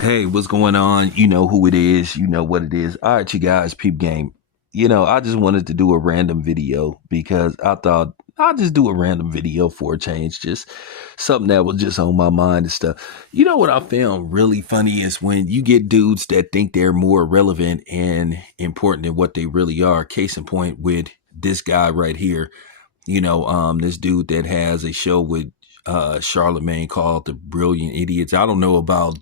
Hey, what's going on? You know who it is. You know what it is. All right, you guys, peep game. I just wanted to do a random video because I thought I'll just do a random video for a change. Just something that was just on my mind and stuff. You know what I found really funny is when you get dudes that think they're more relevant and important than what they really are. Case in point with this guy right here. This dude that has a show with Charlemagne called The Brilliant Idiots. I don't know about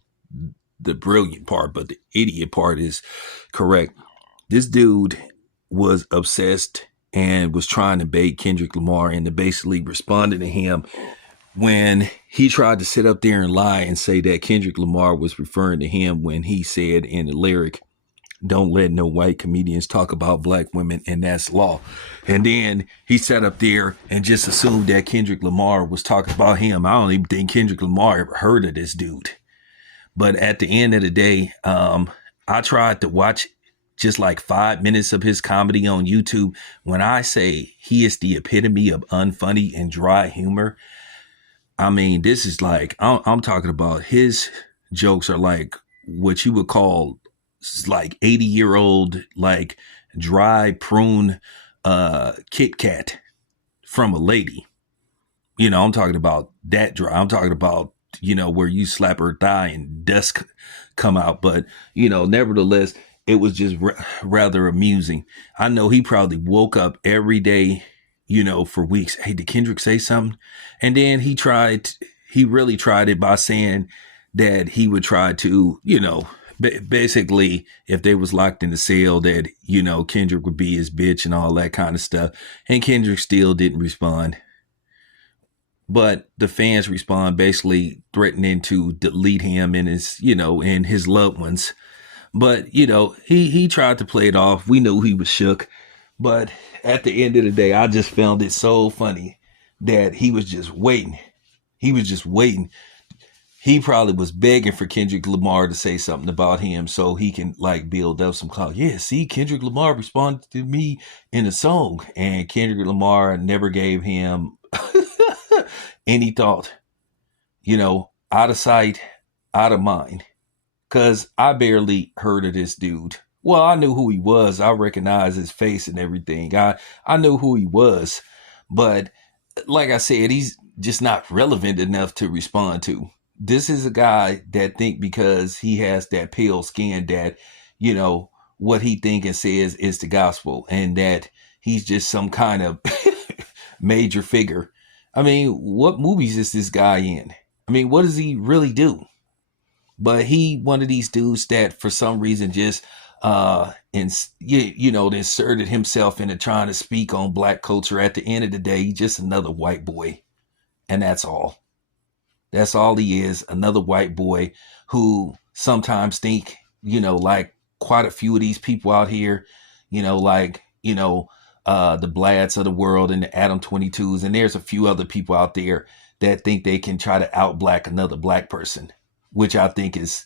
the brilliant part, but the idiot part is correct. This dude was obsessed and was trying to bait Kendrick Lamar into basically responding to him when he tried to sit up there and lie and say that Kendrick Lamar was referring to him when he said in the lyric, "Don't let no white comedians talk about black women, and that's law." And then he sat up there and just assumed that Kendrick Lamar was talking about him. I don't even think Kendrick Lamar ever heard of this dude. But at the end of the day, I tried to watch just like 5 minutes of his comedy on YouTube. When I say he is the epitome of unfunny and dry humor, I mean, this is like, I'm talking about his jokes are like what you would call like 80-year-old, like dry prune Kit Kat from a lady. I'm talking about that dry. I'm talking about where you slap her thigh and dust come out. But, nevertheless, it was just rather amusing. I know he probably woke up every day, for weeks. Hey, did Kendrick say something? And then he really tried it by saying that he would try to, basically, if they was locked in the cell, that, Kendrick would be his bitch and all that kind of stuff. And Kendrick still didn't respond. But the fans respond basically threatening to delete him and his loved ones. But, he tried to play it off. We knew he was shook. But at the end of the day, I just found it so funny that he was just waiting. He was just waiting. He probably was begging for Kendrick Lamar to say something about him so he can like build up some clout. Yeah, see, Kendrick Lamar responded to me in a song. And Kendrick Lamar never gave him any thought, out of sight, out of mind. Because I barely heard of this dude. Well, I knew who he was. I recognized his face and everything. I knew who he was. But like I said, he's just not relevant enough to respond to. This is a guy that think because he has that pale skin that, what he think and says is the gospel. And that he's just some kind of major figure. I mean, what movies is this guy in? I mean, what does he really do? But he one of these dudes that for some reason just inserted himself into trying to speak on black culture. At the end of the day, he's just another white boy. And that's all. That's all he is, another white boy who sometimes think, like quite a few of these people out here, the Blads of the world and the Adam 22s. And there's a few other people out there that think they can try to out-black another black person, which I think is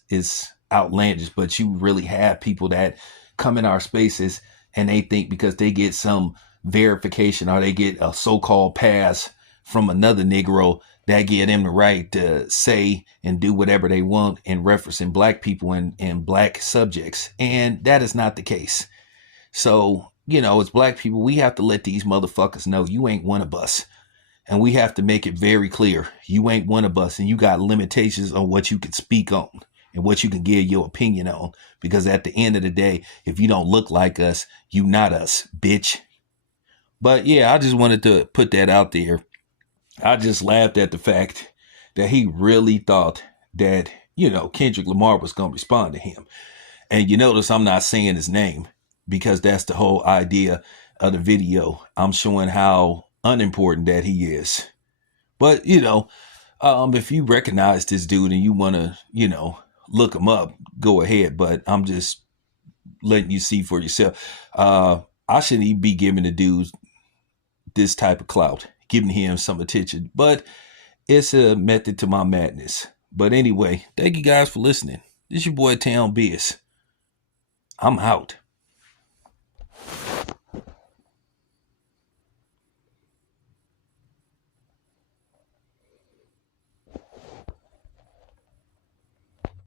outlandish. But you really have people that come in our spaces and they think because they get some verification or they get a so-called pass from another Negro that give them the right to say and do whatever they want in referencing black people and black subjects. And that is not the case. So, as black people, we have to let these motherfuckers know you ain't one of us. And we have to make it very clear. You ain't one of us and you got limitations on what you can speak on and what you can give your opinion on. Because at the end of the day, if you don't look like us, you not us, bitch. But yeah, I just wanted to put that out there. I just laughed at the fact that he really thought that, Kendrick Lamar was going to respond to him. And you notice I'm not saying his name because that's the whole idea of the video. I'm showing how unimportant that he is. But, if you recognize this dude and you want to, look him up, go ahead. But I'm just letting you see for yourself. I shouldn't even be giving the dude this type of clout, giving him some attention. But it's a method to my madness. But anyway, thank you guys for listening. This is your boy Town Biz. I'm out.